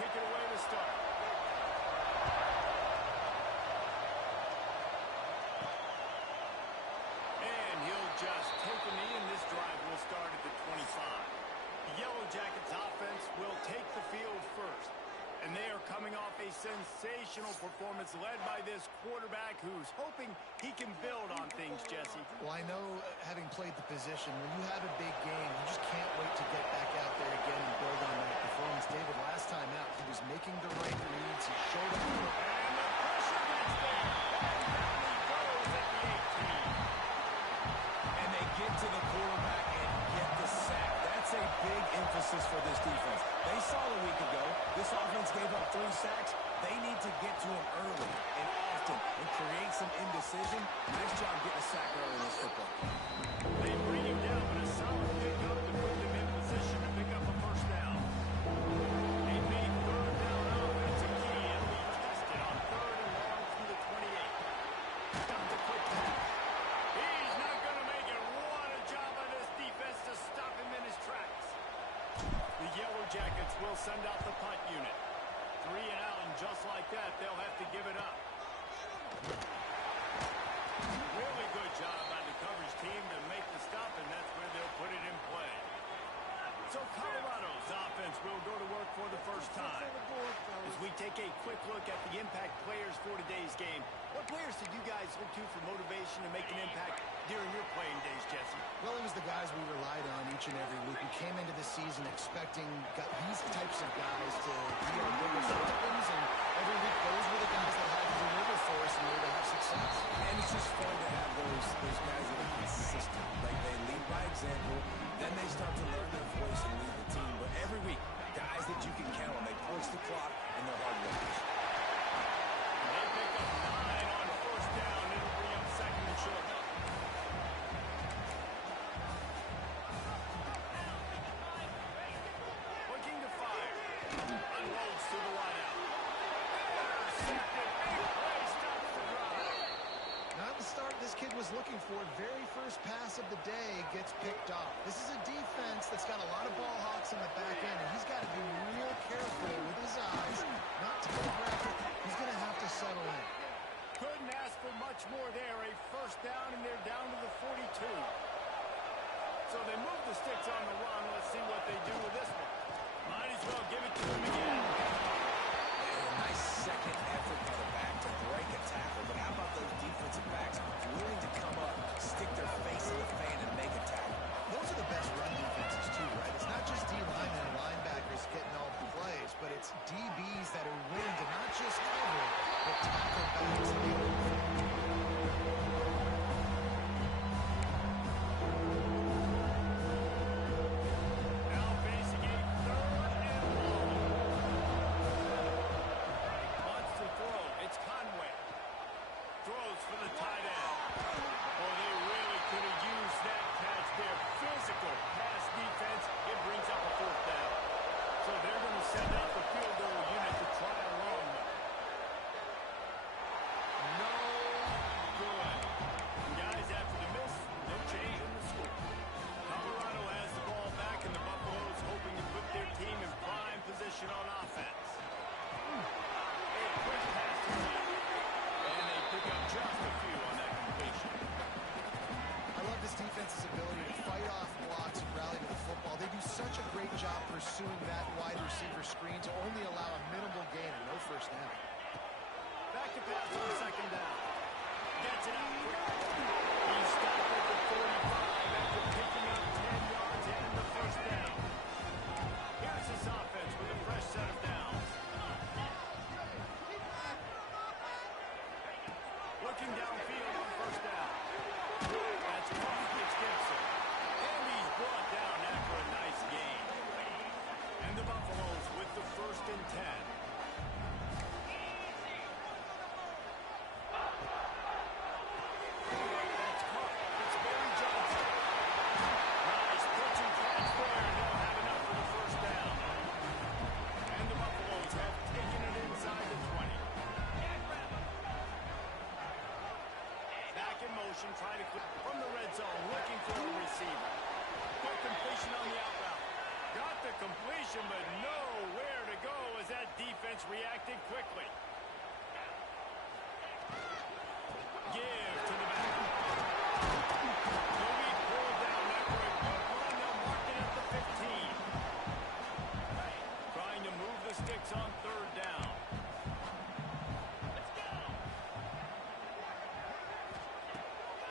kick it away to start. And he'll just take a knee, and this drive will start at the 25. The Yellow Jackets offense will take the field first. And they are coming off a sensational performance led by this quarterback who's hoping he can build on things, Jesse. Well, I know, having played the position, when you have a big game, you just can't wait to get back out there again and build on that performance. David, last time out, he was making the right reads. He showed up. And the pressure gets there. And down he goes at the 18. And they get to the quarterback and get the sack. That's a big emphasis for this defense. They saw a week ago, this offense gave up 3 sacks. They need to get to him early and often and create some indecision. Nice job getting a sack early in this football. They bring him down with a solid pickup to put them in position to pick up a first down. A big third down offensive key. It'll be tested on 3rd and long from the 28. Got the quick pass. He's not going to make it. What a job by this defense to stop him in his tracks. The Yellow Jackets will send out the punt unit. 3 and out, and just like that, they'll have to give it up. Really good job by the coverage team to make the stop, and that's where they'll put it in play. So Colorado's offense will go to work for the first time. As we take a quick look at the impact players for today's game, what players did you guys look to for motivation to make an impact during your playing days, Jesse? Well, it was the guys we relied on each and every week. We came into the season expecting these types of guys to be our biggest weapons, and every week those were the guys that had to deliver for us in order to have success. And it's just fun to have those guys that are consistent. Like, they lead by example, then they start to learn their voice and lead the team. But every week, guys that you can count on, they punch the clock, and they're hard workers. They pick up 9 on first down. It'll bring up 2nd and short. Looking to fire. Unloads to the wideout. Intercepted. Big play stops the drive. Not the start this kid was looking for. Very first pass of the day gets picked off. This is a defense that's got a lot of ball hawks in the back end, and he's got to be real careful with his eyes, not to go graphic. He's going to have to settle in. Couldn't ask for much more there. A first down, and they're down to the 42. So they move the sticks on the run. Let's see what they do with this one. Might as well give it to them again. And a nice second effort by the back to break a tackle. But how about those defensive backs willing to come up, stick their face in the fan, and make a tackle? Those are the best run defenses too, right? It's not just D linemen and linebackers getting all the plays, but it's DBs that are willing to not just cover, but tackle backs and make them. On offense. A quick pass to the left. And they pick up just a few on that completion. I love this defense's ability to fight off blocks and rally to the football. They do such a great job pursuing that wide receiver screen to only allow a minimal gain and no first down. Back to pass on 2nd down. Gets it out quickly. He stopped at the 45 after picking up 10 yards and the first down. Here's his offense with a fresh set of downs. Looking downfield on first down. That's Coffee gets Gibson. And he's brought down after a nice gain. And the Buffaloes with the 1st and 10. Trying to clip from the red zone, looking for a receiver. Quick completion on the out route. Got the completion, but nowhere to go as that defense reacted quickly. Give to the back. Kobe pulled down that for a good run. They'll mark it at the 15. Trying to move the sticks on third down.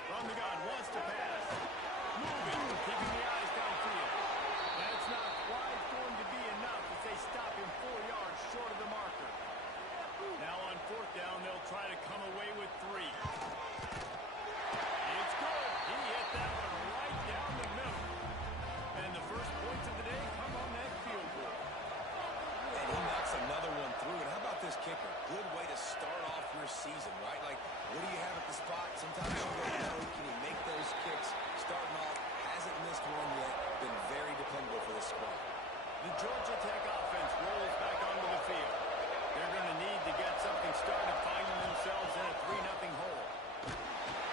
From the gun, wants to pass. Moving, keeping the eyes downfield. That's not quite going to be enough as they stop him 4 yards short of the marker. Now on fourth down, they'll try to come away with 3. It's good. He hit that one right down the middle. And the first points of the day come on that field goal. And he knocks another one through. And how about this kicker? Good way to start off your season, right? Like, what do you have at the spot? Sometimes you don't know. Can he make those kicks? Starting off, hasn't missed one yet. Been very dependable for the squad. The Georgia Tech offense rolls back onto the field. They're going to need to get something started, finding themselves in a 3-0 hole.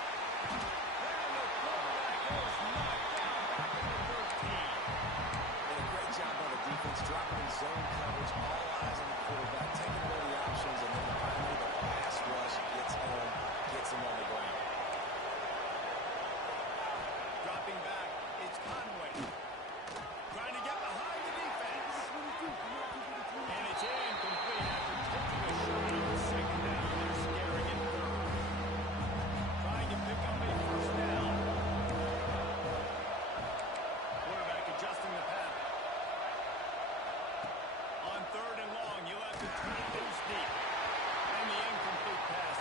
And the quarterback is knocked down back at the 13. And a great job by the defense, dropping in zone coverage, all eyes on the quarterback, taking away the options, and then finally the pass rush gets home, gets him on the ground. Dropping back, it's Conway. Trying to get behind the defense. And it's incomplete after taking a shot on second down. They're scaring it third. Trying to pick up a first down. Quarterback adjusting the pattern. On third and long, you'll have to turn it loose deep. And the incomplete pass.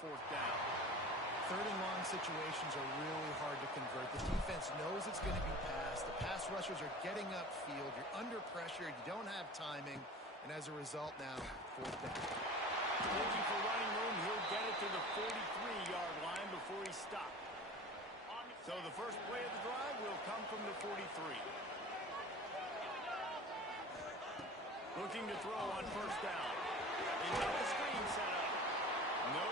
Fourth down. Third and long situations are really hard to convert. The defense knows it's going to be passed. The pass rushers are getting upfield. You're under pressure. You don't have timing. And as a result now, fourth down. Looking for running room. He'll get it to the 43-yard line before he stopped. So the first play of the drive will come from the 43. Looking to throw on first down. He's got the screen set up. No,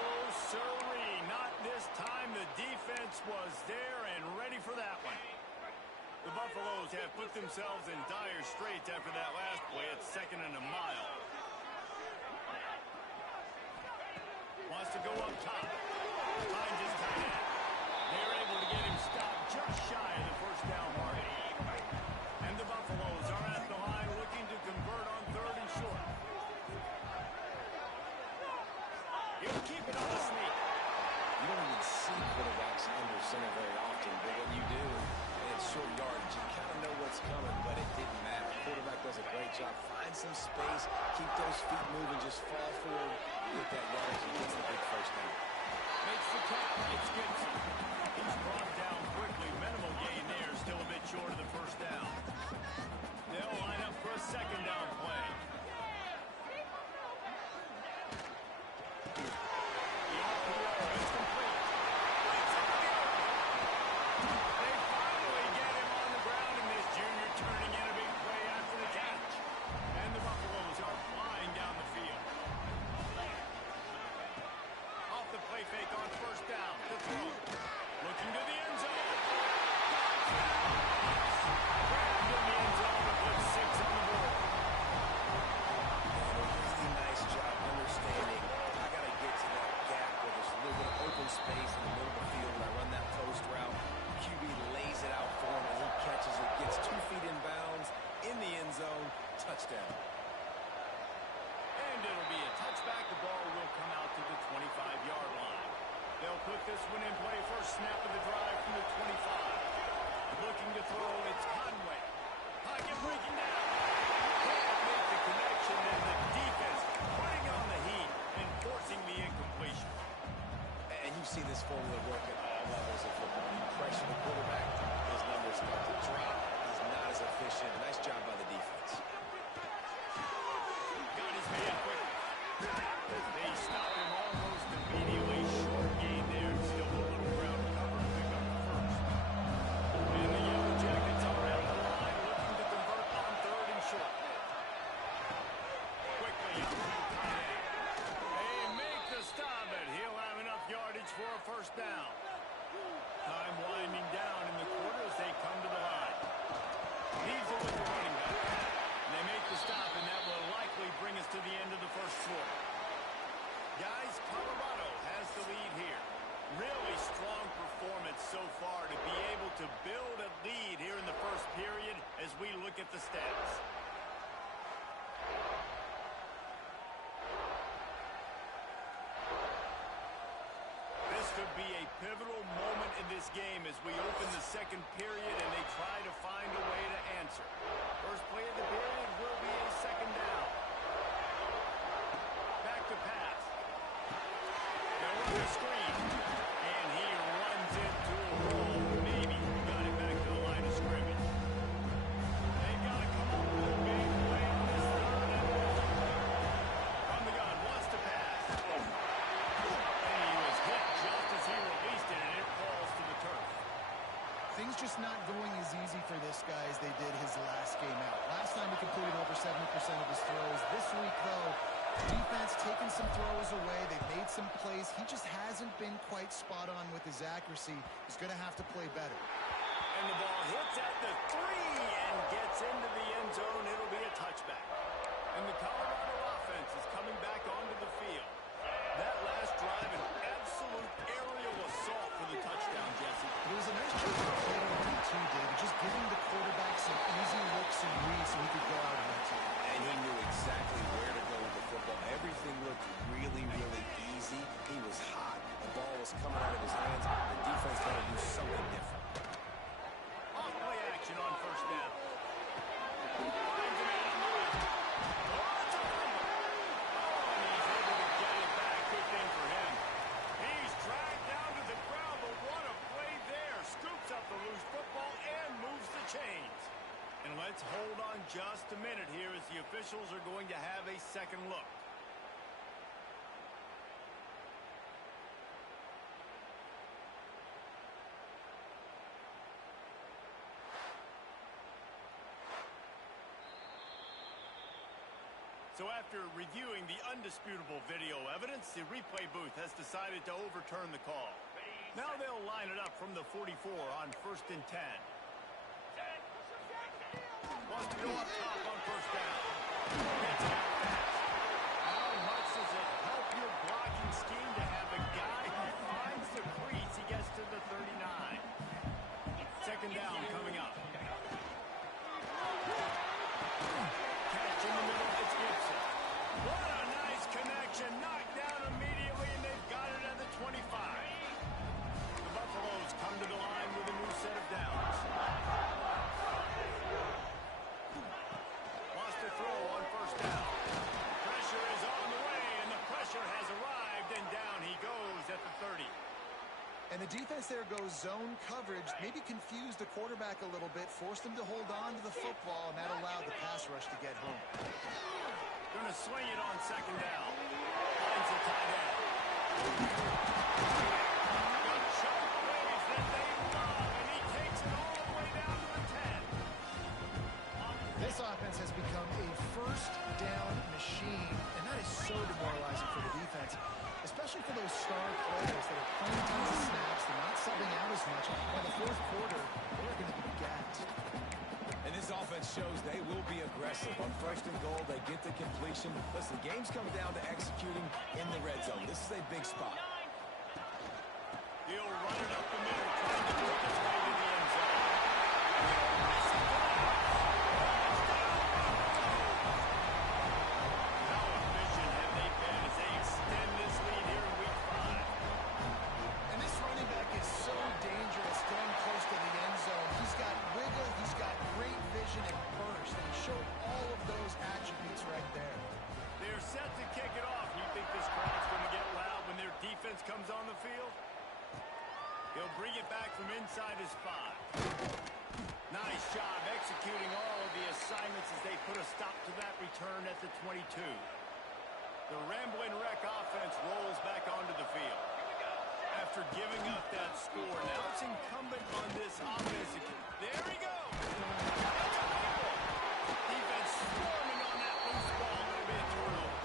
sirree, not this time. The defense was there and ready for that one. The Buffaloes have put themselves in dire straits after that last play at 2nd and a mile. Wants to go up top. Finds his tight end. They're able to get him stopped just shy of the first down mark. And the Buffaloes are at the line looking to convert on third and short. He'll keep it on the sneak. You don't even see quarterbacks under center very often, but when you do, and it's short yardage, you kind of know what's coming, but it didn't matter. Quarterback does a great job. Find some space, keep those feet moving, just fall forward, get that yardage, and gets the big first down. Makes the catch. It's Gibson. He's brought down quickly. Minimal gain there. Still a bit short of the first down. They'll line up for a second down play. The RPO is complete. They finally get him on the ground, and see this formula work at all levels of football. You pressure the quarterback, his numbers start to drop. He's not as efficient. Nice job by the defense. Got his man quickly. They stop him almost immediately. Short gain there. Still a little ground cover to pick up the first. And the Yellow Jackets are at the line looking to convert on 3rd and short. Quickly out to the tight end. They make the stop, and he'll have enough yardage for a first down. Time winding down in the quarter as they come to the line. Leaves it with the running back. And they make the stop, and that will likely bring us to the end of the first quarter. Guys, Colorado has the lead here. Really strong performance so far to be able to build a lead here in the first period as we look at the stats. This could be a pivotal moment in this game as we open the second period and they try to find a way to answer. First play of the period will be a second down. Back to pass. They'll run the screen. And he runs into a wall. Maybe got it back to the line of scrimmage. They've got to come up with a big play on this 3rd and 1. From the gun, wants to pass. And he was hit just as he released it, and it falls to the turf. Things just not going as easy for this guy as they did his last game out. Last time he completed over 70% of his throws. This week, though, defense taking some throws away. They've made some plays. He just hasn't been quite spot on with his accuracy. He's going to have to play better. And the ball hits at the 3 and gets into the end zone. It'll be a touchback. And the Colorado offense is coming back onto the field. That last drive, an absolute aerial assault for the touchdown, Jesse. It was a nice job of playing on too, David. Just giving the quarterback some easy looks and reads so he could go out and run it. And he knew exactly where to go with the football. Everything looked really, really easy. He was hot. The ball was coming out of his hands. The defense had to do something different. Off play action on first down. Finds a man on the left. Oh, it's a fumble. Oh, and he's able to get it back. Good thing for him. He's dragged down to the ground, but what a play there. Scoops up the loose football and moves the chains. And let's hold on just a minute here as the officials are going to have a second look. So after reviewing the undisputable video evidence, the replay booth has decided to overturn the call. Now they'll line it up from the 44 on 1st and 10. Wants to go up top on first down. Gets it out fast. How much does it help your blocking scheme to have a guy who finds the crease? He gets to the 39. Second down coming up. Catch in the middle. It's Gibson. What a nice connection. Knocked down immediately, and they've got it at the 25. The Buffaloes come to the line with a new set of downs. Lost a throw on first down. Pressure is on the way, and the pressure has arrived, and down he goes at the 30. And the defense there goes zone coverage, maybe confused the quarterback a little bit, forced him to hold on to the football, and that allowed the pass rush to get home. Going to swing it on second down. Finds the tight end. The choke plays that they love, and he takes it all the way down to the 10. This offense has become a first down machine, and that is so demoralizing for the defense, especially for those star players that are playing tons of snaps. They're not subbing out as much. By the fourth quarter, they're going to be gassed. And this offense shows they will be aggressive. On 1st and goal, they get the completion. Listen, games come down to executing in the red zone. This is a big spot. He'll run it up the middle, trying to work his way to the end zone. How efficient have they been as they extend this lead here in week 5? And this running back is so dangerous getting close to the end zone. He's got wiggle, he's got great vision and burst, and he showed all of those attributes right there. They're set to kick it off. You think this crowd's going to get loud when their defense from inside his 5. Nice job executing all of the assignments as they put a stop to that return at the 22. The Ramblin' Wreck offense rolls back onto the field. After giving up that score, now it's incumbent on this offense. There he goes! Defense swarming on that loose ball. It'll be a turnover.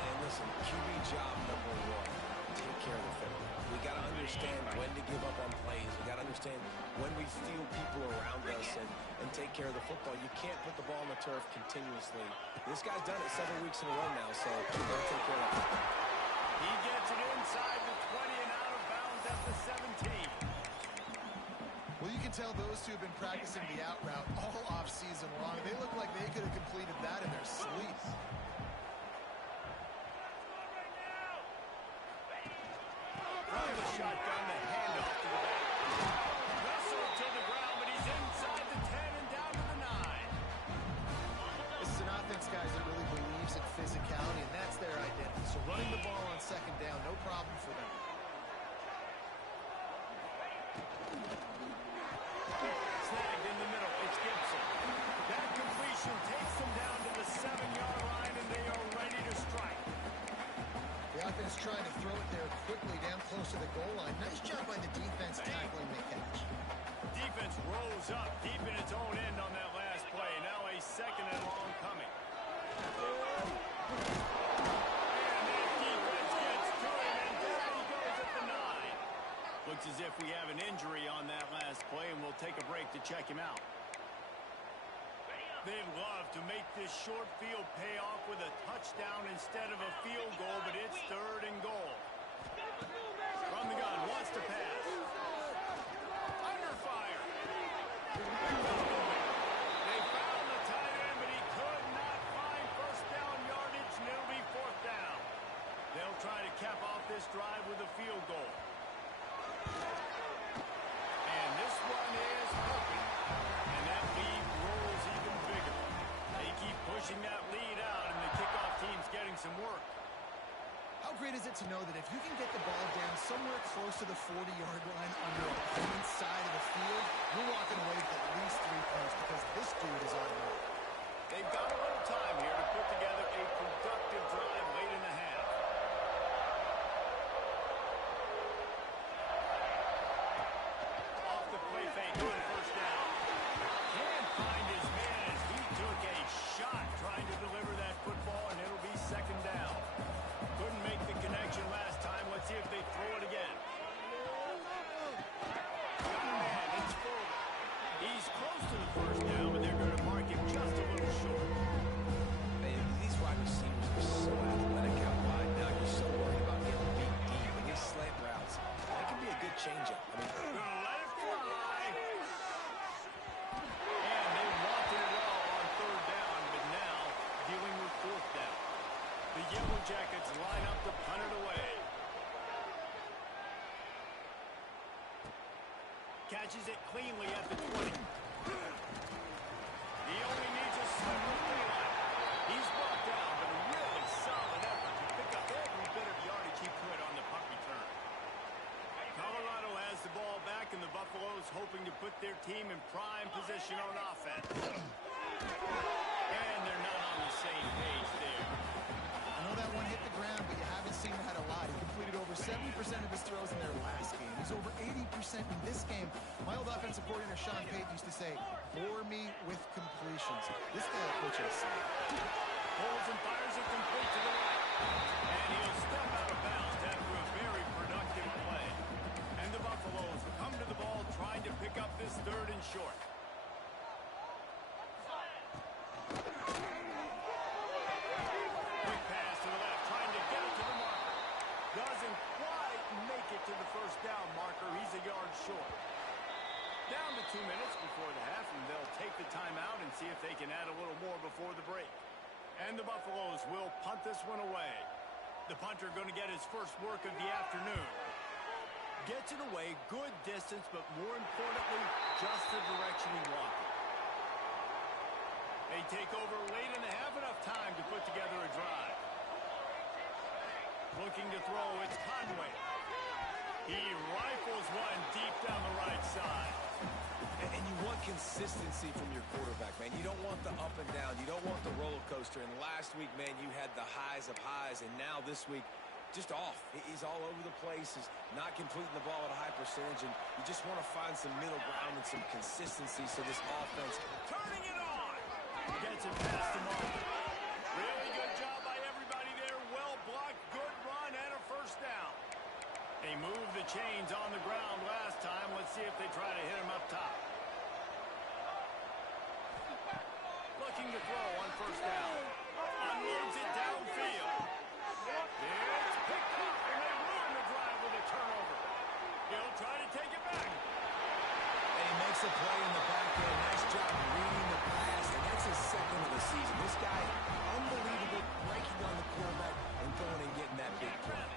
And listen, QB job number 1, take care of the football. We got to understand when to give up on plays. We got to understand when we feel people around us and take care of the football. You can't put the ball on the turf continuously. This guy's done it several weeks in a row now, so you got to take care of it. He gets it inside the 20 and out of bounds at the 17. Well, you can tell those two have been practicing the out route all off-season long. They look like they could have completed that in their sleep. From the shotgun, the handoff to the back. Wrestled to the ground, but he's inside the 10 and down to the 9. This is an offense, guys, that really believes in physicality, and that's their identity. So running the ball on second down, no problem for them. Snagged in the middle. It's Gibson. That completion takes them down to the 7-yard line, and they are ready to strike. The offense trying to throw it there quickly down close to the goal line. Nice job by the defense tackling the catch. Defense rose up deep in its own end on that last play. Now a second and long coming. And that defense gets to him, and down he goes at the 9. Looks as if we have an injury on that last play, and we'll take a break to check him out. They'd love to make this short field pay off with a touchdown instead of a field goal, but it's 3rd and goal. From the gun, wants to pass. Under fire. They found the tight end, but he could not find first down yardage, and it'll be 4th down. They'll try to cap off this drive with a field goal. And this one is perfect. And that lead rolls even bigger. They keep pushing that lead out, and the kickoff team's getting some work. How great is it to know that if you can get the ball down somewhere close to the 40-yard line on your opponent's side of the field, you're walking away with at least 3 points because this dude is on the move. They've got a little time here to put together a productive drive late in the half. Off the play fake, doing first down. Can't find his man as he took a shot trying to deliver that football, and it'll be 2nd down. Couldn't make the connection last time. Let's see if they throw it again. Got a man, it's full. He's close to the first down, but they're going to mark him just a little short. Man, these wide receivers are so athletic out wide now. You're so worried about getting beat deep and these slant routes. That can be a good changeup. I mean, Gonna let it fly. And they wanted it all on 3rd down, but now dealing with 4th down. The Yellow Jackets line up to punt it away. Catches it cleanly at the 20. He only needs a slipper line. He's brought down, but a really solid effort to pick up every bit of yardage he could on the punt return. Colorado has the ball back, and the Buffaloes hoping to put their team in prime position on offense. And they're not on the same page there. I know that one hit the ground, but you haven't seen that a lot. He completed over 70% of his throws in their last game. He's over 80% in this game. My old offensive coordinator, Sean Payton, used to say, "Bore me with completions." This guy will put you to sleep. Pulls and fires it complete to the right. And he'll step out of bounds after a very productive play. And the Buffaloes come to the ball trying to pick up this 3rd and short. Quick pass to the left, trying to get it to the marker. Doesn't quite make it to the first down marker. He's a yard short. Down to 2 minutes before the half, and they'll take the timeout and see if they can add a little more before the break. And the Buffaloes will punt this one away. The punter going to get his first work of the afternoon. Gets it away, good distance, but more importantly, just the direction he wanted. They take over late and they have enough time to put together a drive. Looking to throw, it's Conway. He rifles one deep down the right side. And you want consistency from your quarterback, man. You don't want the up and down. You don't want the roller coaster. And last week, man, you had the highs of highs. And now this week, just off. He's all over the place. He's not completing the ball at a high percentage. And you just want to find some middle ground and some consistency so this offense Turning it on. Gets it past the mark. Really good job by everybody there. Well blocked, good run, and a first down. They moved the chains on the ground last time. Let's see if they try to hit him up top. Looking to throw on first down. Unloads it downfield. It's picked up, and they ruin the drive with a turnover. He'll try to take it back. And he makes a play in the back end. Nice job reading the pass, and that's his second of the season. This guy, unbelievable, breaking on the quarterback and going and getting that big play.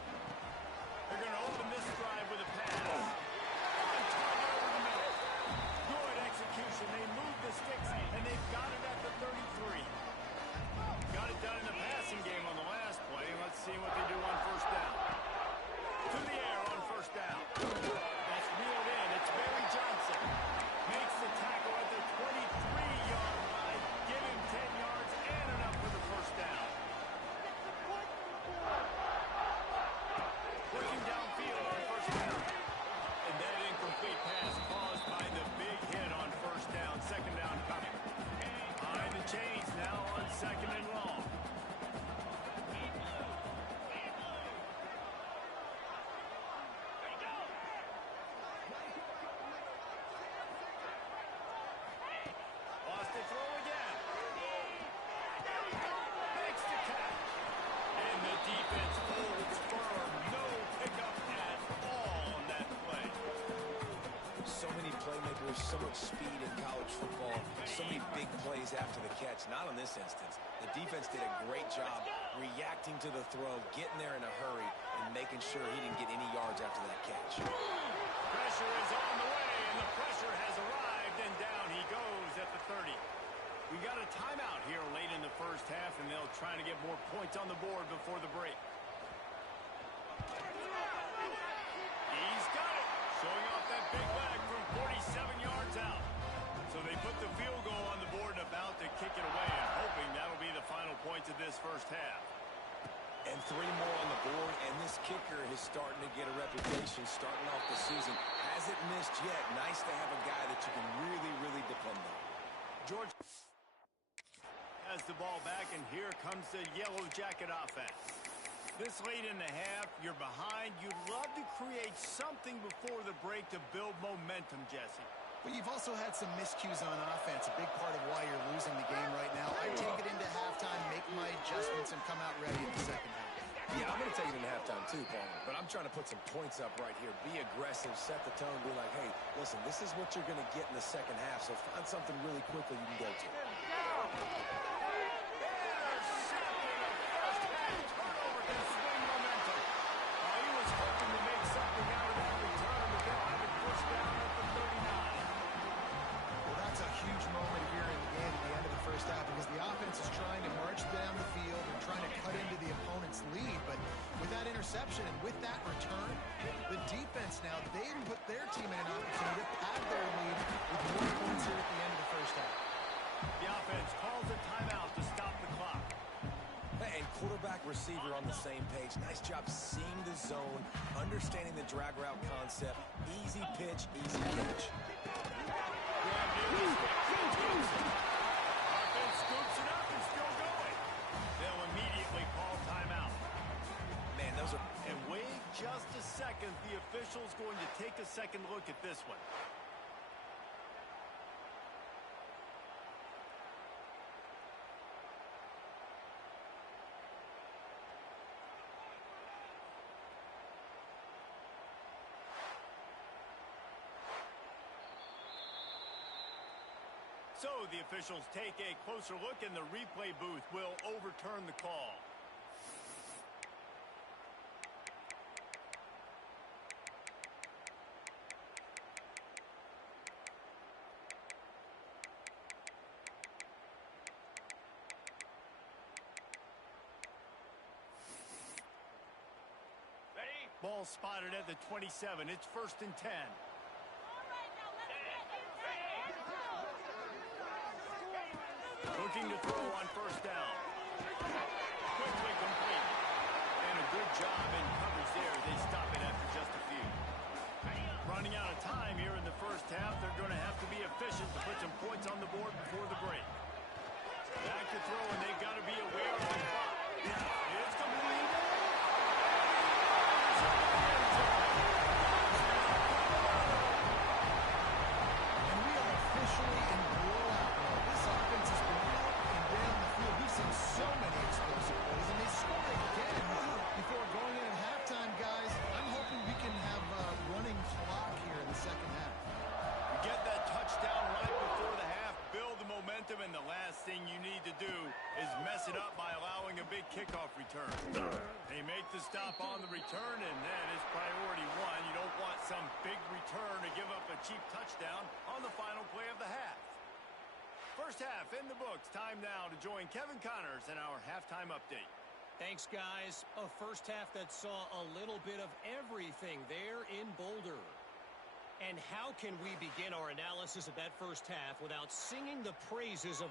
They're going to open this drive with a pass. On target over the middle. Good execution. They move the sticks, and they've got it at the 33. Got it done in the passing game on the last play. Let's see what they do on first down. To the air on first down. That's reeled in. It's Barry Johnson. Makes the tackle at the 23-yard line. Give him 10 yards and enough for the first down. Working downfield on first down. And that incomplete pass caused by the big hit on first down. Second down coming. Behind the chains now on second and long. Lost the throw again. Makes the catch. And the defense holds firm. No pickup at all on that play. So many playmakers, so much speed in college football, so many big plays after the catch. Not in this instance. The defense did a great job reacting to the throw, getting there in a hurry, and making sure he didn't get any yards after that catch. Pressure is on the way, and the pressure has arrived, and down he goes at the 30. We got a timeout here late in the first half, and they'll try to get more points on the board before the break. He's got it, showing off that big leg from 47 yards out. So they put the field goal on the board and about to kick it away, and hoping that'll be the final points of this first half. And 3 more on the board, and this kicker is starting to get a reputation starting off the season. Hasn't missed yet. Nice to have a guy that you can really, really depend on. George has the ball back, and here comes the Yellow Jacket offense. This late in the half, you're behind. You'd love to create something before the break to build momentum, Jesse. But you've also had some miscues on offense, a big part of why you're losing the game right now. I take it into halftime, make my adjustments, and come out ready in the second half. Yeah, I'm going to take it into halftime too, Paul. But I'm trying to put some points up right here. Be aggressive, set the tone, be like, hey, listen, this is what you're going to get in the second half, so find something really quickly you can go to. Because the offense is trying to march down the field and trying to cut into the opponent's lead. But with that interception and with that return, the defense now, they put their team in an opportunity to pad their lead with more points here at the end of the first half. The offense calls a timeout to stop the clock. And quarterback receiver on the same page. Nice job seeing the zone, understanding the drag route concept. Easy pitch, easy catch. Scoops it up and still going. They'll immediately call timeout. Man, those are... And wait just a second. The official's going to take a second look at this one. So the officials take a closer look, and the replay booth will overturn the call. Ball ball spotted at the 27. It's 1st and 10. Looking to throw on 1st down. Quickly complete. And a good job in coverage there. They stop it after just a few. Running out of time here in the 1st half. They're going to have to be efficient to put some points on the board before the break. Back to throw, and they've got to be aware of the clock. It's complete. And we are officially in blowout mode. This offense has been up and down the field. We've seen so many explosive plays, and they score again before going in at halftime, guys. I'm hoping we can have a running clock here in the 2nd half. You get that touchdown right before the half, build the momentum, and the last thing you need to do is mess it up by allowing a big kickoff return. They make the stop on the return, and that is priority one. You don't want some big return to give up a cheap touchdown on the final play of the half. 1st half in the books. Time now to join Kevin Connors in our halftime update. Thanks, guys. A 1st half that saw a little bit of everything there in Boulder. And how can we begin our analysis of that 1st half without singing the praises of...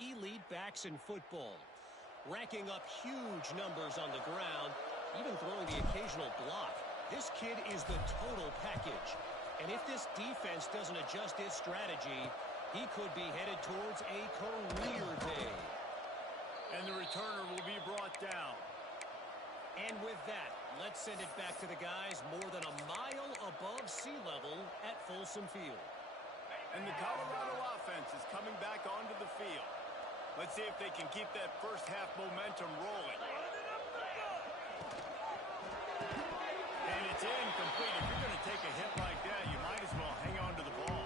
elite backs in football, racking up huge numbers on the ground, even throwing the occasional block. This kid is the total package. And if this defense doesn't adjust its strategy, he could be headed towards a career day. And the returner will be brought down. And with that, let's send it back to the guys more than a mile above sea level at Folsom Field. And the Colorado offense is coming back onto the field. Let's see if they can keep that 1st half momentum rolling. And it's incomplete. If you're going to take a hit like that, you might as well hang on to the ball.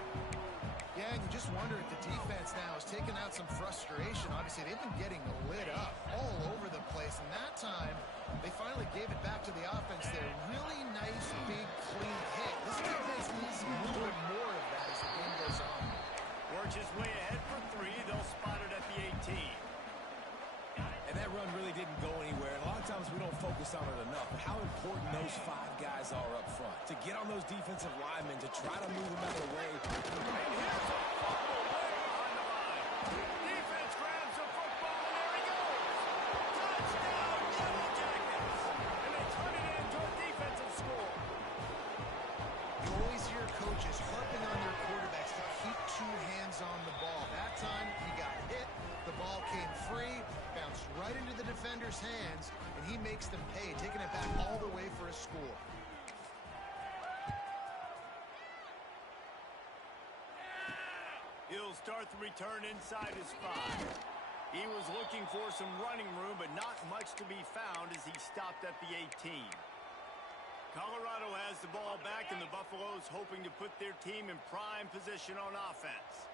Yeah, and you just wonder if the defense now has taken out some frustration. Obviously, they've been getting lit up all over the place. And that time, they finally gave it back to the offense there. Really nice, big, clean hit. This defense needs more and more of that as the game goes on. Works his way ahead for 3. They'll spot it at the 18. And that run really didn't go anywhere. And a lot of times we don't focus on it enough. But how important those 5 guys are up front. To get on those defensive linemen, to try to move them out of the way. And here's a fumble way behind the line. Defense grabs the football, and there he goes. Touchdown, Yellow Jackets. And they turn it into a defensive score. You always hear coaches harping on their quarterbacks to keep 2 hands on the ball. That time, he got hit. The ball came free, bounced right into the defender's hands, and he makes them pay, taking it back all the way for a score. He'll start the return inside his 5. He was looking for some running room, but not much to be found as he stopped at the 18. Colorado has the ball back, and the Buffaloes hoping to put their team in prime position on offense.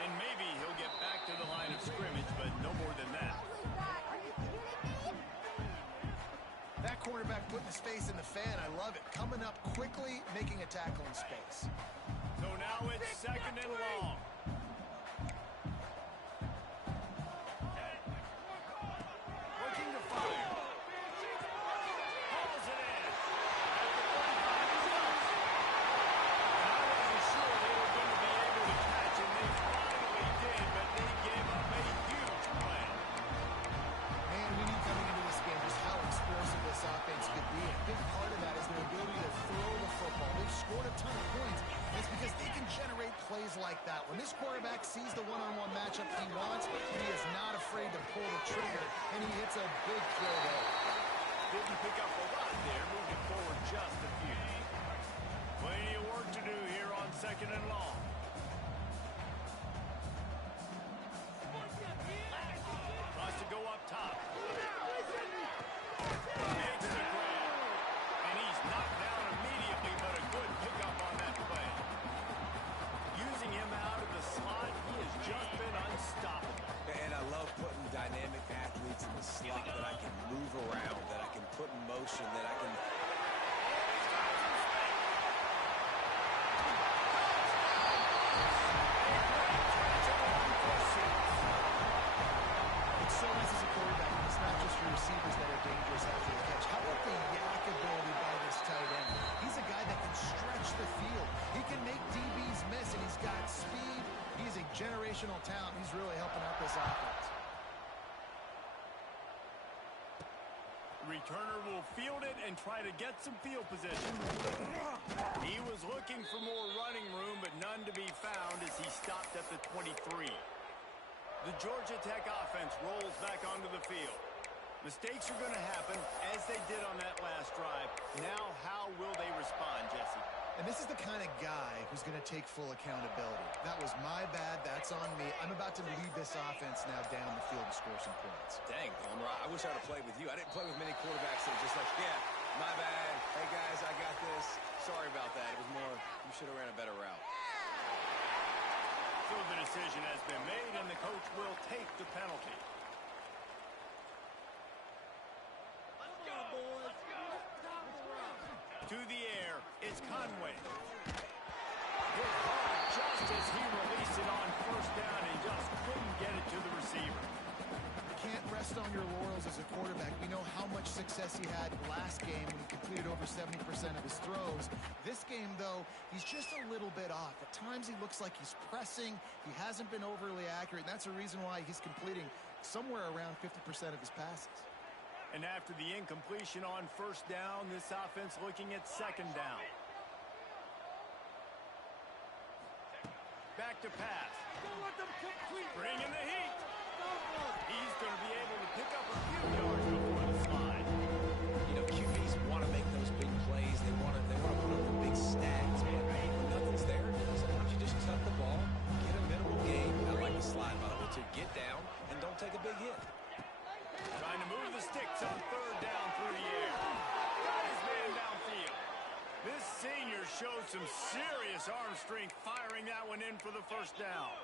And maybe he'll get back to the line of scrimmage, but no more than that. That quarterback putting his face in the fan, I love it. Coming up quickly, making a tackle in space. So now it's second and long. Looking to fire. Hauls it in. At the 45 yards. And I wasn't sure they were going to be able to catch, and they finally did, but they gave up a huge play. Man, we knew coming into this game just how explosive this offense could be. A big part of that is their ability to throw the football. They've scored a ton of points. It's because they can generate plays like that. When this quarterback sees the one-on-one matchup he wants, he is not afraid to pull the trigger, and he hits a big throw there. Didn't pick up a lot there, moving forward just a few. Plenty of work to do here on second and long. Wants to go up top. Makes the grab. And he's knocked down immediately, but a good pickup on that play. Using him out of the slot, he has just been unstoppable. And I love putting dynamic athletes in the slot that I can move around, that I can put in motion, that I can... It's so nice as a quarterback, and it's not just your receivers that are dangerous after the catch. How about the yak ability by this tight end? He's a guy that can stretch the field. He can make DBs miss, and he's got speed. He's a generational talent. He's really helping out this offense. Returner will field it and try to get some field position. He was looking for more running room, but none to be found as he stopped at the 23. The Georgia Tech offense rolls back onto the field. Mistakes are going to happen, as they did on that last drive. Now, how will they respond, Jesse? And this is the kind of guy who's going to take full accountability. That was my bad. That's on me. I'm about to lead this offense now down the field and score some points. Dang, Palmer, I wish I'd have played with you. I didn't play with many quarterbacks that were just like, yeah, my bad. Hey, guys, I got this. Sorry about that. It was more, you should have ran a better route. So the decision has been made, and the coach will take the penalty. To the air, it's Conway. Hit hard just as he released it on first down. He just couldn't get it to the receiver. You can't rest on your laurels as a quarterback. We know how much success he had last game when he completed over 70% of his throws. This game, though, he's just a little bit off. At times he looks like he's pressing. He hasn't been overly accurate, and that's a reason why he's completing somewhere around 50% of his passes. And after the incompletion on first down, this offense looking at second down. Back to pass. Bring in the heat. He's going to be able to pick up a few yards before the slide. You know, QBs want to make those big plays. They want to put up the big stats. But when nothing's there, sometimes you just tuck the ball, get a minimal gain. I like the slide, by the way, to get down and don't take a big hit. Trying to move the sticks on third down through the air. Got his man downfield. This senior showed some serious arm strength firing that one in for the first down.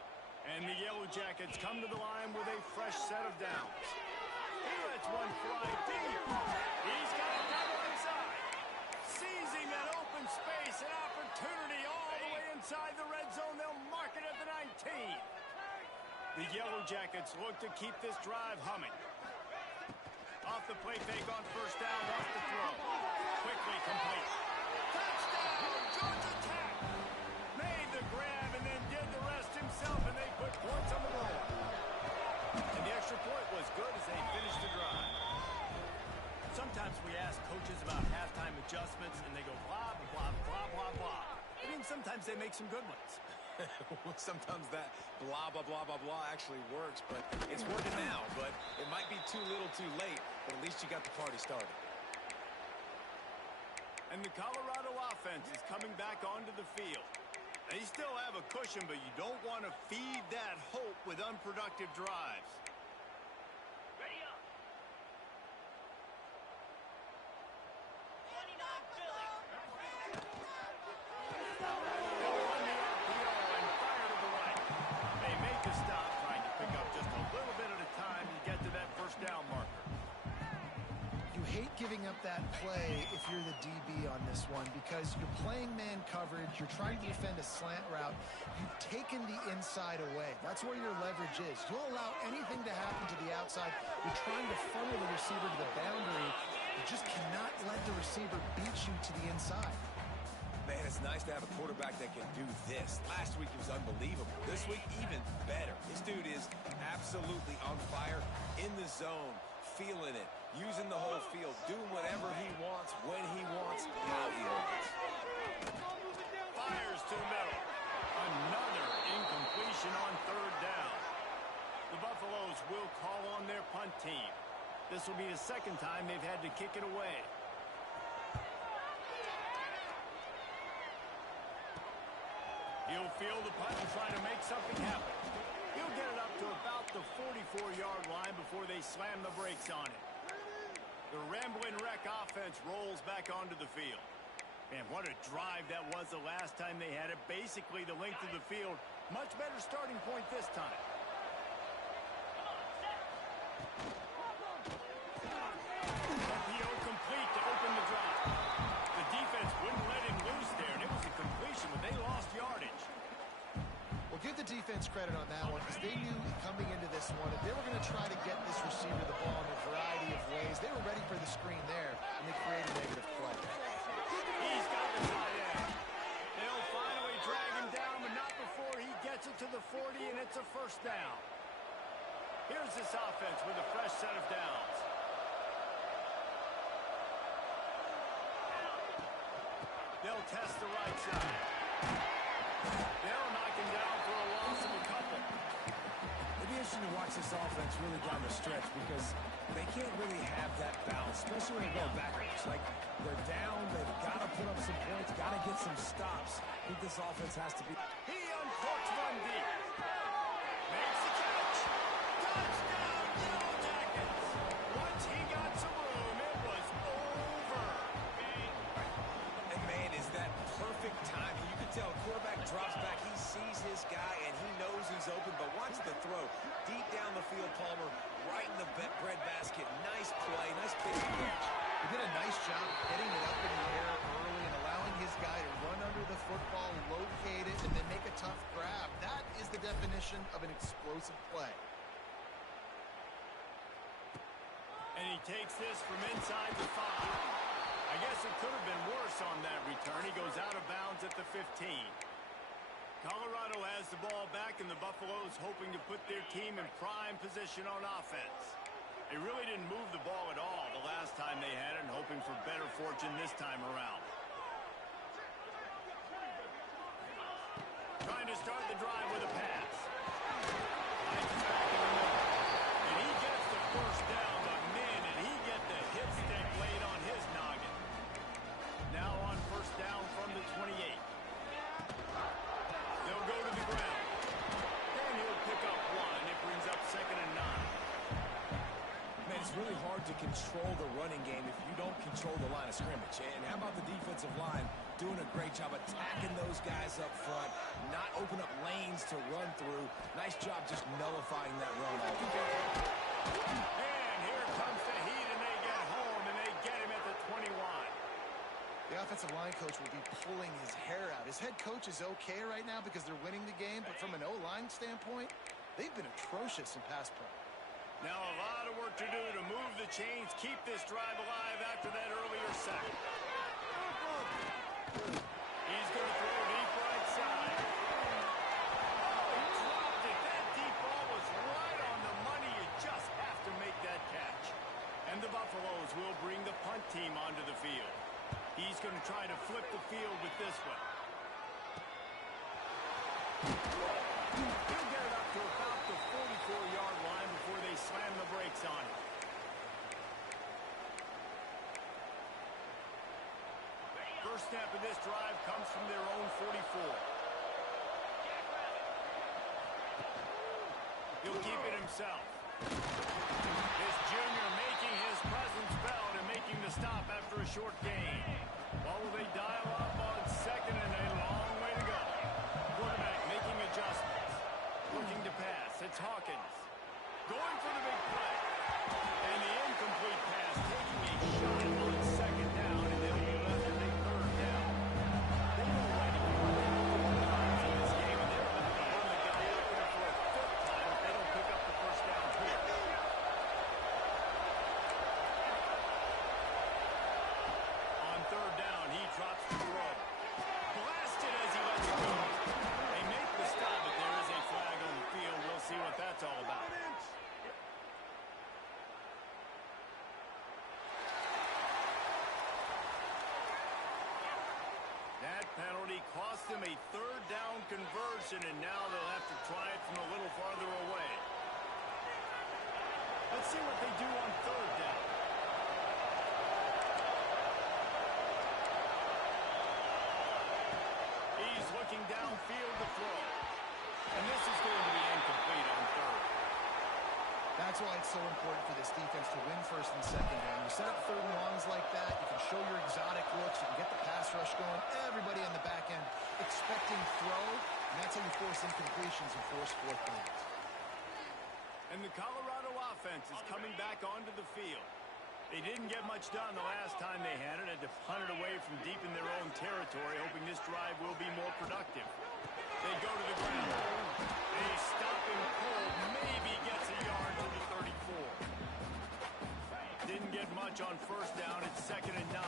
And the Yellow Jackets come to the line with a fresh set of downs. He lets one fly deep. He's got it down the inside. Seizing that open space, an opportunity all the way inside the red zone. They'll mark it at the 19. The Yellow Jackets look to keep this drive humming. Off the play fake on first down, wants to throw. Quickly complete. Touchdown, Georgia Tech! Made the grab and then did the rest himself, and they put points on the board. And the extra point was good as they finished the drive. Sometimes we ask coaches about halftime adjustments, and they go blah, blah, blah, blah, blah. I mean, sometimes they make some good ones. Sometimes that blah, blah, blah, blah, blah actually works, but it's working now. But it might be too little too late, but at least you got the party started. And the Colorado offense is coming back onto the field. They still have a cushion, but you don't want to feed that hope with unproductive drives. Ready up. 29 Philly. They'll run the RPO and fire to the right. They make the stop, trying to pick up just a little bit at a time to get to that first down marker. You hate giving up that play if you're the DB on this one because you're playing man coverage, you're trying to defend a slant route, you've taken the inside away. That's where your leverage is. You'll allow anything to happen to the outside. You're trying to funnel the receiver to the boundary. You just cannot let the receiver beat you to the inside. Man, it's nice to have a quarterback that can do this. Last week, it was unbelievable. This week, even better. This dude is absolutely on fire, in the zone, feeling it, using the whole field, doing whatever he wants, when he wants, how he wants. Fires to the middle. Another incompletion on third down. The Buffaloes will call on their punt team. This will be the second time they've had to kick it away. He'll field the punt and try to make something happen. He'll get it up to about the 44-yard line before they slam the brakes on it. The Ramblin' Wreck offense rolls back onto the field. Man, what a drive that was the last time they had it. Basically the length of the field. Much better starting point this time. RPO complete to open the drive. The defense wouldn't let him loose there, and it was a completion, but they lost yardage. Well, give the defense credit on that one because they knew coming into this one that they were going to try to get this receiver the ball in a variety of ways. They were ready for the screen there, and they created negative play. He's got the tight end. They'll finally drag him down, but not before he gets it to the 40, and it's a first down. Here's this offense with a fresh set of downs. They'll test the right side. They'll knock him down for a loss of a couple. It'll be interesting to watch this offense really down the stretch because they can't really have that balance, especially when they go backwards. Like, they're down, they've got to put up some points, got to get some stops. I think this offense has to be... He uncorks Van Deep. Makes the catch. Touchdown, Yellow Jackets. Once he got some room, it was over. And man, is that perfect timing. You can tell quarterback drops back, he sees his guy, and he knows he's open, but watch the throw. Deep down the field, Palmer, right in the breadbasket. Nice play, nice pitch and catch. He did a nice job getting it up in the air early and allowing his guy to run under the football, locate it, and then make a tough grab. That is the definition of an explosive play. And he takes this from inside the 5. I guess it could have been worse on that return. He goes out of bounds at the 15. Colorado has the ball back, and the Buffaloes hoping to put their team in prime position on offense. They really didn't move the ball at all the last time they had it, and hoping for better fortune this time around. Trying to start the drive with a pass. Finds his back in the middle. And he gets the first down, but man, did he get the hip stick laid on his noggin. Now on first down from the 28. They'll go to the ground. And he'll pick up one. It brings up 2nd and 9. Man, it's really hard to control the running game if you don't control the line of scrimmage. And how about the defensive line doing a great job attacking those guys up front, not open up lanes to run through. Nice job just nullifying that run altogether. And here comes the heat, and they get home, and they get him at the 21. The offensive line coach will be pulling his hair out. His head coach is okay right now because they're winning the game, but from an O-line standpoint, they've been atrocious in pass pro. Now a lot of work to do to move the chains, keep this drive alive after that earlier sack. He's going to throw deep right side. Oh, he dropped it. That deep ball was right on the money. You just have to make that catch. And the Buffaloes will bring the punt team onto the field. He's going to try to flip the field with this one. He'll get it up to about the 44-yard line before they slam the brakes on it. First snap of this drive comes from their own 44. He'll keep it himself. This junior making his presence felt and making the stop after a short gain. What will they dial up on second and a long way to go? Quarterback making adjustments. Looking to pass. It's Hawkins. Going for the big play. And the incomplete pass taking a shot on second down, and they'll be left with a third down. They've already run it 4 times in this game, and they're about to run the guy out there for a 5th time if they don't pick up the first down here. On third down, he drops the throw. Blasted as he lets it go. They make the stop, but there is a flag on the field. We'll see what that's all about. That penalty cost them a third down conversion, and now they'll have to try it from a little farther away. Let's see what they do on third down. He's looking downfield to throw. And this is going to be incomplete on third. That's why it's so important for this defense to win first and second down. You set up third and longs like that, you can show your exotic looks, you can get the pass rush going, everybody on the back end expecting throw, and that's how you force incompletions and force fourth downs. And the Colorado offense is coming back onto the field. They didn't get much done the last time they had it to punt it away from deep in their own territory, hoping this drive will be more productive. They go to the ground. A stopping pull maybe gets a yard to the 34. Didn't get much on first down. It's 2nd and 9.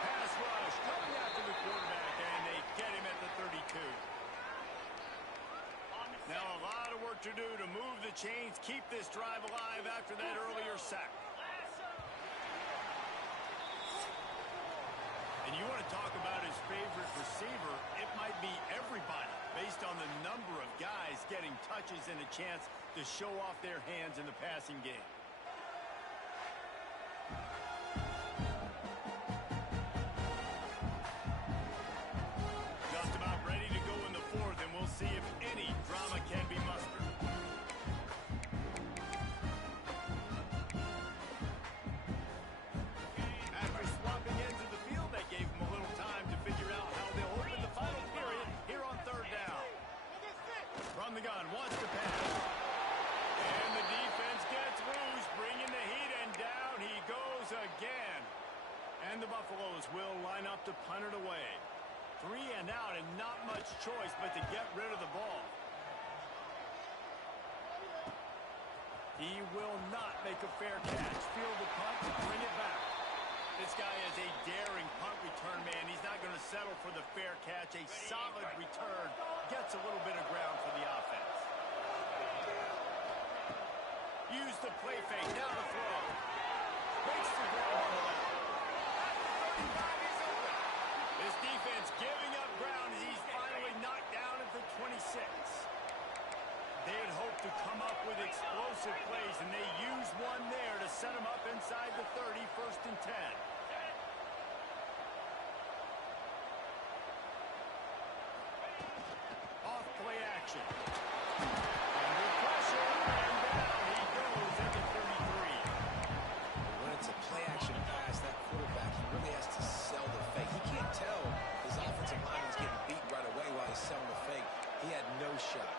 Pass rush coming after the quarterback, and they get him at the 32. Now a lot of work to do to move the chains, keep this drive alive after that earlier sack. And you want to talk about his favorite receiver, it might be everybody based on the number of guys getting touches and a chance to show off their hands in the passing game. Just about ready to go in the 4th, and we'll see if any drama can be mustered. After swapping ends of the field, that gave them a little time to figure out how they'll open the final period here on third down. From the gun, wants to pass. And the defense gets loose, bringing the heat, and down he goes again. And the Buffaloes will line up to punt it away. 3 and out, and not much choice but to get rid of the ball. He will not make a fair catch. Field the punt to bring it back. This guy is a daring punt return man. He's not going to settle for the fair catch. A solid return gets a little bit of ground for the offense. Use the play fake. Now the throw. Breaks the ground on the left. This defense giving up ground as he's finally knocked down at the 26. They had hoped to come up with explosive plays, and they used one there to set them up inside the 30, 1st and 10. Off play action. Under pressure, and down he goes at the 33. When it's a play action pass, that quarterback, he really has to sell the fake. He can't tell his offensive lineman's getting beat right away while he's selling the fake. He had no shot.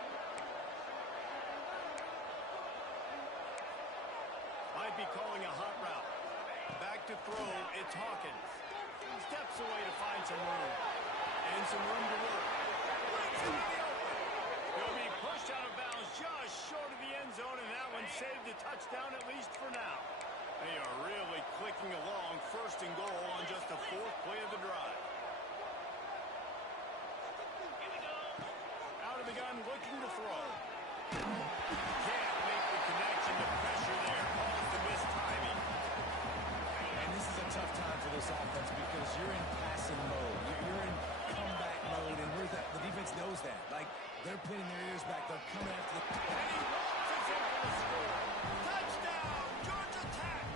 Might be calling a hot route. Back to throw, it's Hawkins. Steps away to find some room. And some room to work. Brings it in the open. He'll be pushed out of bounds just short of the end zone, and that one saved a touchdown at least for now. They are really clicking along, 1st and goal on just the 4th play of the drive. Out of the gun, looking to throw. Can't make the connection. The pressure there caused the missed timing. And this is a tough time for this offense because you're in passing mode. You're in comeback mode, and the defense knows that. Like, they're pinning their ears back. They're coming after the... And he launches it for the score. Touchdown, Georgia Tech.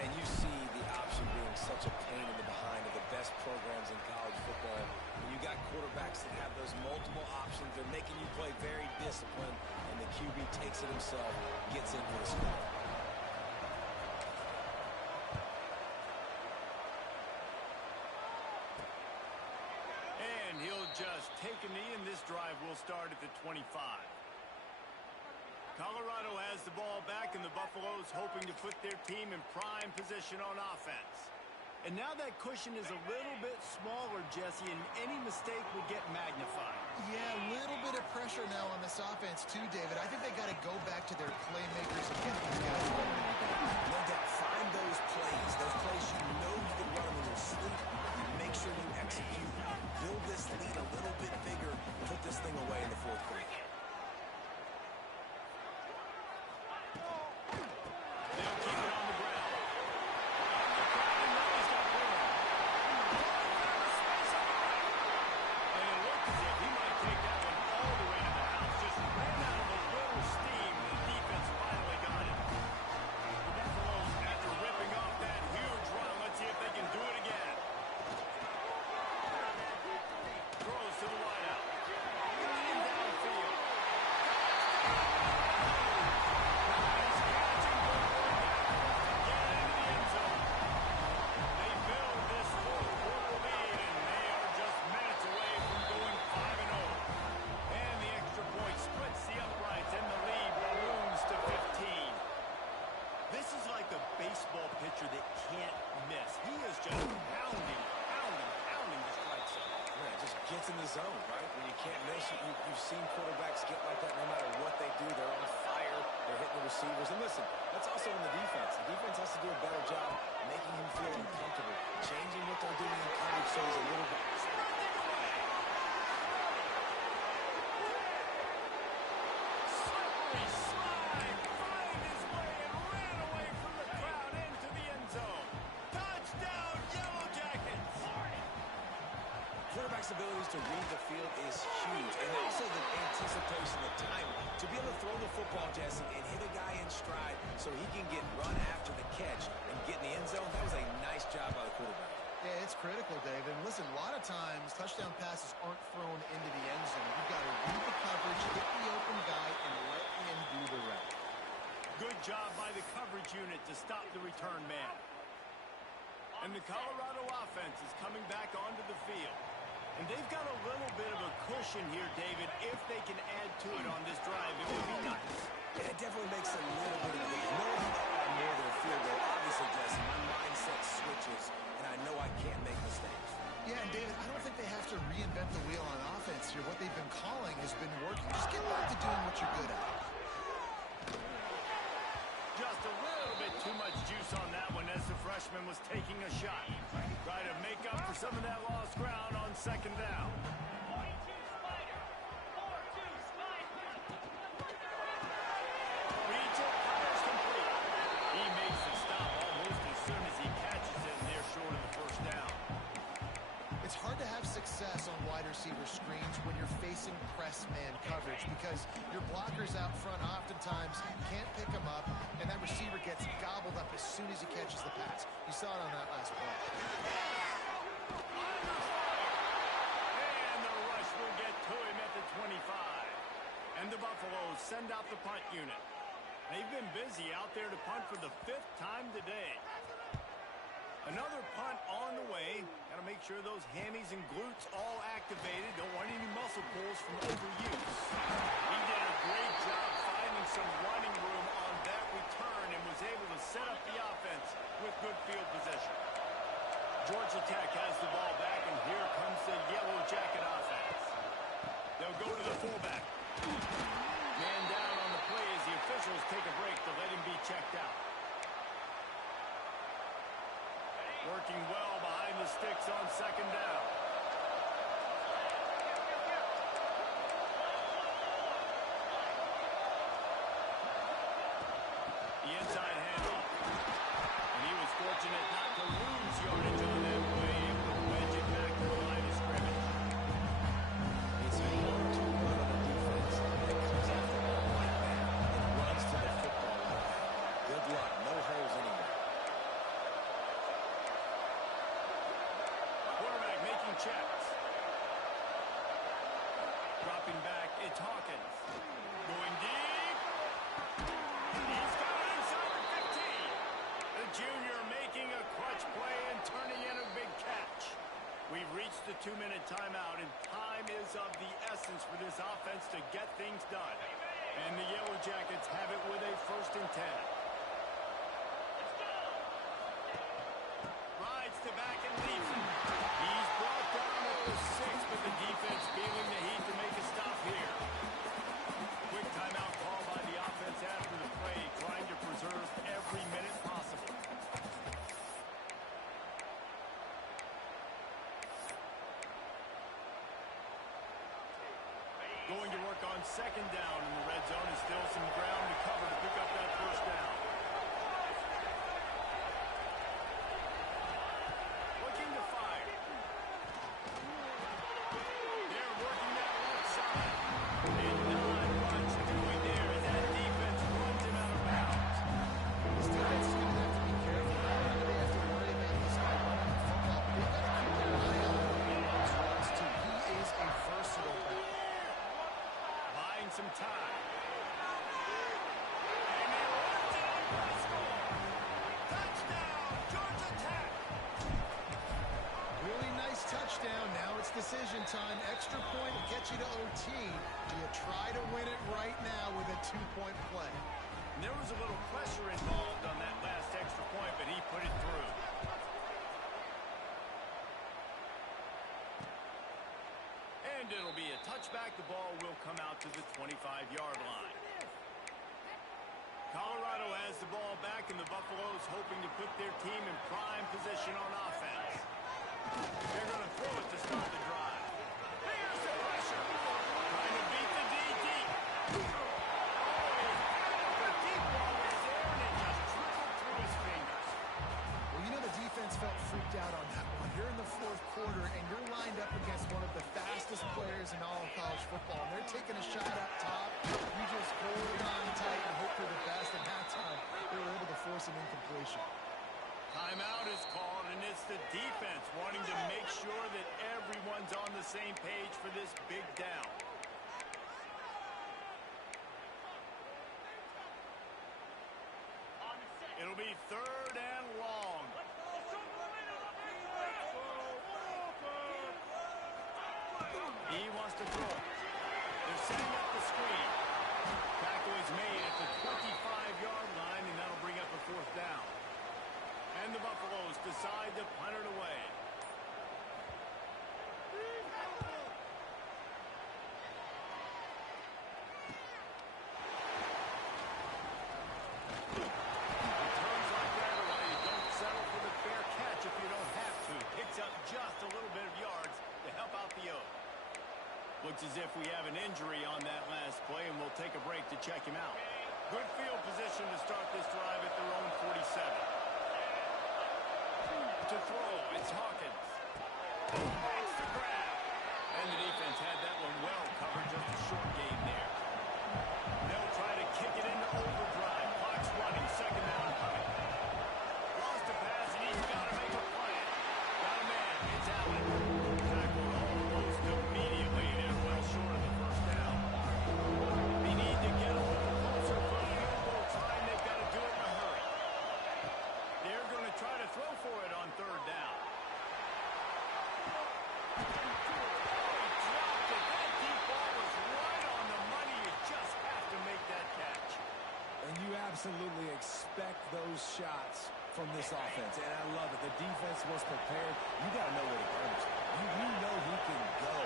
And you see the option mentioned being such a pain in the behind of the best programs in college football. When you got quarterbacks that have those multiple options, they're making you play very disciplined, and the QB takes it himself, gets in for the score. And he'll just take a knee, and this drive will start at the 25. Colorado has the ball back, and the Buffaloes hoping to put their team in prime position on offense. And now that cushion is a little bit smaller, Jesse, and any mistake would get magnified. Yeah, a little bit of pressure now on this offense too, David. I think they got to go back to their playmakers and get these guys going. No doubt, find those plays you know you can run them in your sleep. Make sure you execute. Build this lead a little bit bigger. Put this thing away in the fourth quarter. They'll keep it on the ground. And now he's got room. And it looks as if he might take that one all the way to the house. Just ran out of a little steam. The defense finally got it. The Buffaloes, after ripping off that huge run, let's see if they can do it again. Throws to the wideout. Got him downfield. Nice catch and good work afterwards to get into the end zone. They build this fourth quarter lead, and they are just minutes away from going 5-0. And the extra point splits the uprights, and the lead balloons to 15. This is like a baseball pitcher that can't miss. He is just pounding the strike zone. Yeah, it just gets in the zone, right? When you can't miss, you've seen quarterbacks get like that no matter what they do. They're on fire. They're hitting the receivers. And listen, that's also in the defense. The defense has to do a better job making him feel uncomfortable, changing what they're doing in coverage so he's a little bit... Sprinting away. Slippery slide. Find his way and ran away from the crowd into the end zone. Touchdown, Yellow Jackets. Quarterback's abilities to read the field is huge, and also the anticipation, the timing. To be able to throw the football, Jesse, and hit a guy in stride so he can get run after the catch and get in the end zone, that was a nice job by the quarterback. Yeah, it's critical, David. And listen, a lot of times touchdown passes aren't thrown into the end zone. You've got to read the coverage, hit the open guy, and let him do the rest. Good job by the coverage unit to stop the return man. And the Colorado offense is coming back onto the field. And they've got a little bit of a cushion here, David. If they can add to it on this drive, it would be nice. Yeah, it definitely makes a little bit of a difference. Knowing that I'm more than a field goal, obviously, Jesse, my mindset switches, and I know I can't make mistakes. Yeah, and David, I don't think they have to reinvent the wheel on offense here. What they've been calling has been working. Just get back to doing what you're good at. Just a little bit too much juice on that one as the freshman was taking a shot. Try to make up for some of that lost ground on second down. 42 Spider. 4-2 Spider. Reads it, fires complete. He makes the stop almost as soon as he catches it, and they're short of the first down. It's hard to have success on wide receiver screens when you're facing press man coverage because your blockers out front oftentimes can't pick them up, and that receiver gets gobbled up as soon as he catches the pass. You saw it on that last play. And the rush will get to him at the 25. And the Buffaloes send out the punt unit. They've been busy out there to punt for the 5th time today. Another punt on the way. Got to make sure those hammies and glutes all activated. Don't want any muscle pulls from overuse. He did a great job finding some running room on that return and was able to set up the offense with good field position. Georgia Tech has the ball back, and here comes the Yellow Jacket offense. They'll go to the fullback. Man down on the play as the officials take a break to let him be checked out. Working well behind the sticks on second down. The inside handoff. And he was fortunate not to lose yardage on that play, able to wedge it back to the line of scrimmage. It's Hawkins. Going deep. He's got it inside the 15. The junior making a clutch play and turning in a big catch. We've reached the 2-minute timeout, and time is of the essence for this offense to get things done. And the Yellow Jackets have it with a 1st and 10. Rides to back and leaves it. He's brought down at the 6, but the defense feeling the heat to make a stop here. Quick timeout call by the offense after the play, trying to preserve every minute possible. Going to work on 2nd down in the red zone, and still some ground to cover to pick up that 1st down. Looking to fire. They're working that left side. And not much doing there as that defense runs him out of bounds. This defense is going to have to be careful. Not only do they have to worry about this guy running the football, they've got to keep their eye on his runs too. He is a versatile back. Buying some time. And he runs it up for a score. Touchdown, Georgia Tech. Really nice touchdown. Now it's decision time. Extra point will get you to OT. Do you try to win it right now with a 2-point play? And there was a little pressure involved on that last extra point, but he put it through. And it'll be a touchback. The ball will come out to the 25-yard line. Colorado has the ball back, and the Buffaloes hoping to put their team in prime position on offense. They're going to throw it to start the drive. Here's the pressure. Trying to beat the D deep. Oh, he had it. The deep ball was there, and it just trickled through his fingers. Well, you know the defense felt freaked out on that one. You're in the 4th quarter, and you're lined up against one of the fastest players in all of college football. And they're taking a shot up top. You just hold on tight and hope for the best. At halftime, they were able to force an incompletion. Timeout is called, and it's the defense wanting to make sure that everyone's on the same page for this big down. It'll be 3rd and long. He wants to throw it. They're setting up the screen. Tackle is made at the 25-yard line, and that'll bring up a 4th down. And the Buffaloes decide to punt it away. Returns like that are why you don't settle for the fair catch if you don't have to. Picks up just a little bit of yards to help out the Oak. Looks as if we have an injury on that last play, and we'll take a break to check him out. Good field position to start this drive at their own 47. To throw, it's Hawkins. Makes the grab. And the defense had that one well covered, just a short gain there. They'll try to kick it into overdrive. Clock's running, 2nd down coming. Lost a pass, and he's got to make a play. Got a man, it's Allen. Tackled almost immediately. They're well short of the 1st down. They need to get a little closer for field goal time. They've got to do it in a hurry. They're going to try to throw for it on 3rd down. Oh, he dropped it. That deep ball was right on the money. You just have to make that catch. And you absolutely expect those shots from this offense. And I love it. The defense was prepared. You got to know where the burn is. You know he can go.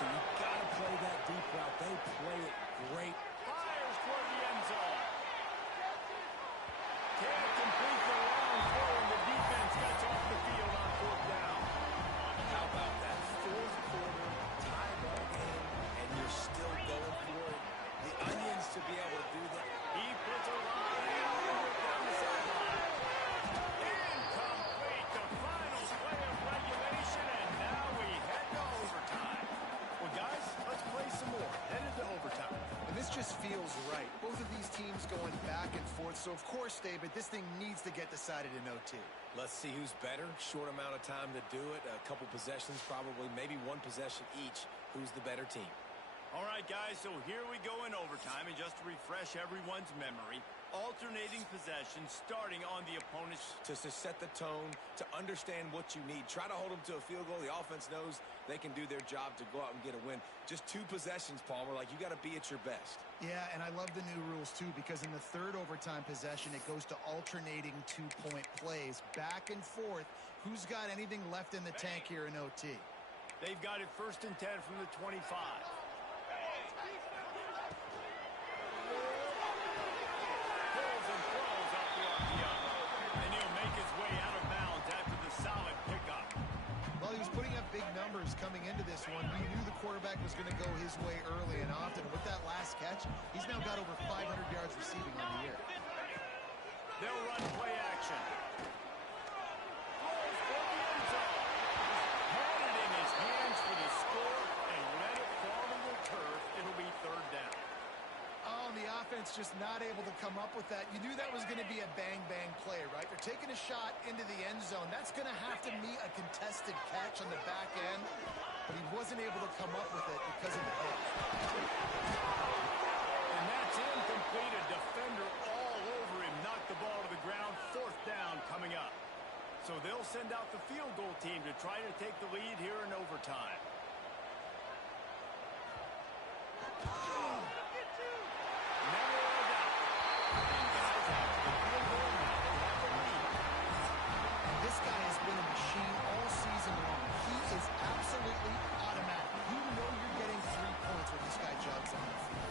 So you got to play that deep route. They play it great. Fires toward the end zone. Can't complete the long throw, and the defense gets off the field on 4th down. How about that 4th quarter, tie ball game, and you're still going for it? The Onions to be able to do that. He puts a lot of it down the sideline. Incomplete. The final play of regulation, and now we head to overtime. Well, guys, let's play some more. Headed to overtime. And this just feels right. Both of these teams going back and forth. So, of course, David, this thing needs to get decided in OT. Let's see who's better. Short amount of time to do it. A couple possessions, probably maybe one possession each. Who's the better team? All right, guys, so here we go in overtime, and just to refresh everyone's memory, alternating possession starting on the opponent's. To set the tone, to understand what you need. Try to hold them to a field goal. The offense knows they can do their job to go out and get a win. Just 2 possessions, Palmer. Like, you got to be at your best. Yeah, and I love the new rules, too, because in the third overtime possession, it goes to alternating 2-point plays. Back and forth. Who's got anything left in the tank here in OT? They've got it 1st and 10 from the 25. Pulls and throws up the RPO. And he'll make his way out of bounds after the solid pickup. Well, he was putting up big numbers coming into this one. We knew the quarterback was going to go his way early and often. With that last catch, he's now got over 500 yards receiving on the year. They'll run play action. Throws for the end zone. Had it in his hands for the score and let it fall to the turf. It'll be 3rd down. Oh, and the offense just not able to come up with that. You knew that was going to be a bang-bang play, right? They're taking a shot into the end zone. That's going to have to meet a contested catch on the back end, but he wasn't able to come up with it because of the hit. And that's incomplete. A defender all over him. Knocked the ball to the ground. 4th down coming up. So they'll send out the field goal team to try to take the lead here in overtime. Never a doubt. And guys, after the field goal, now they have the lead. This guy has been a machine all season long. He is absolutely automatic. You know you're getting 3 points when this guy jogs on the field.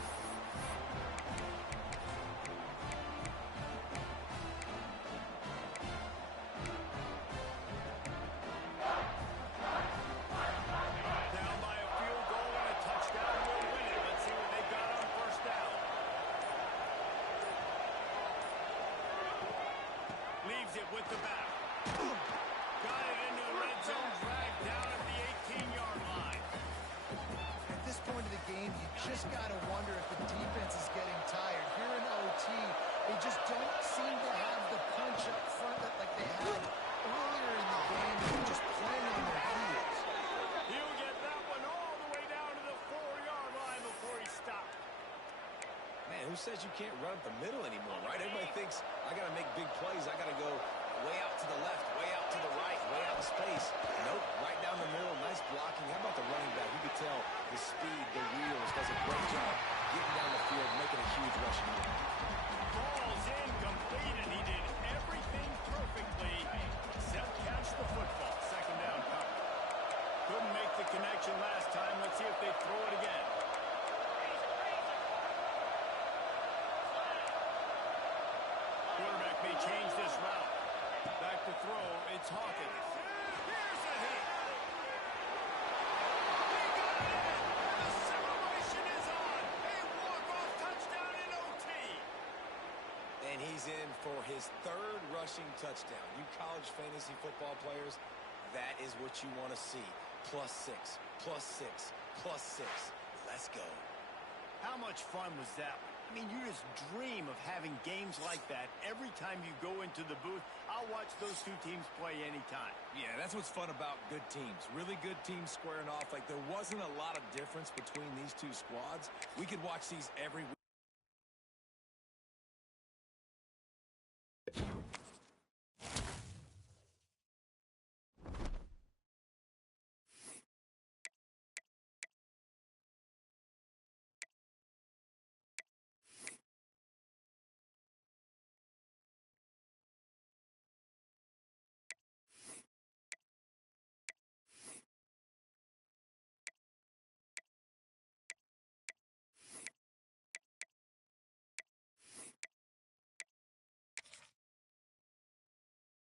Down by a field goal and a touchdown will win it. Let's see what they've got on 1st down. Leaves it with the back. Got it into the red zone, dragged down at the 18-yard line. At this point of the game, you just got to wonder if the defense is getting tired. Here in OT, they just don't seem to have the punch up front that like they had earlier in the game. They're just playing on their heels. He'll get that one all the way down to the 4-yard line before he stopped. Man, who says you can't run up the middle anymore, right? Everybody thinks, I got to make big plays. I got to go way out to the left, way out to the right, way out in space. Nope, right down the middle. Nice blocking. How about the running back? You could tell the speed, the wheels, does a great job getting down the field, making a huge rushing move. Ball's incomplete, and he did everything perfectly except catch the football. 2nd down cover. Couldn't make the connection last time. Let's see if they throw it again. Quarterback may change this route. Back to throw. It's Hawkins. Here's a hit. He got it! The celebration is on. A walk-off touchdown in OT. And he's in for his 3rd rushing touchdown. You college fantasy football players, that is what you want to see. +6, +6, +6. Let's go. How much fun was that? I mean, you just dream of having games like that every time you go into the booth. I'll watch those 2 teams play anytime. Yeah, that's what's fun about good teams. Really good teams squaring off. Like, there wasn't a lot of difference between these 2 squads. We could watch these every week.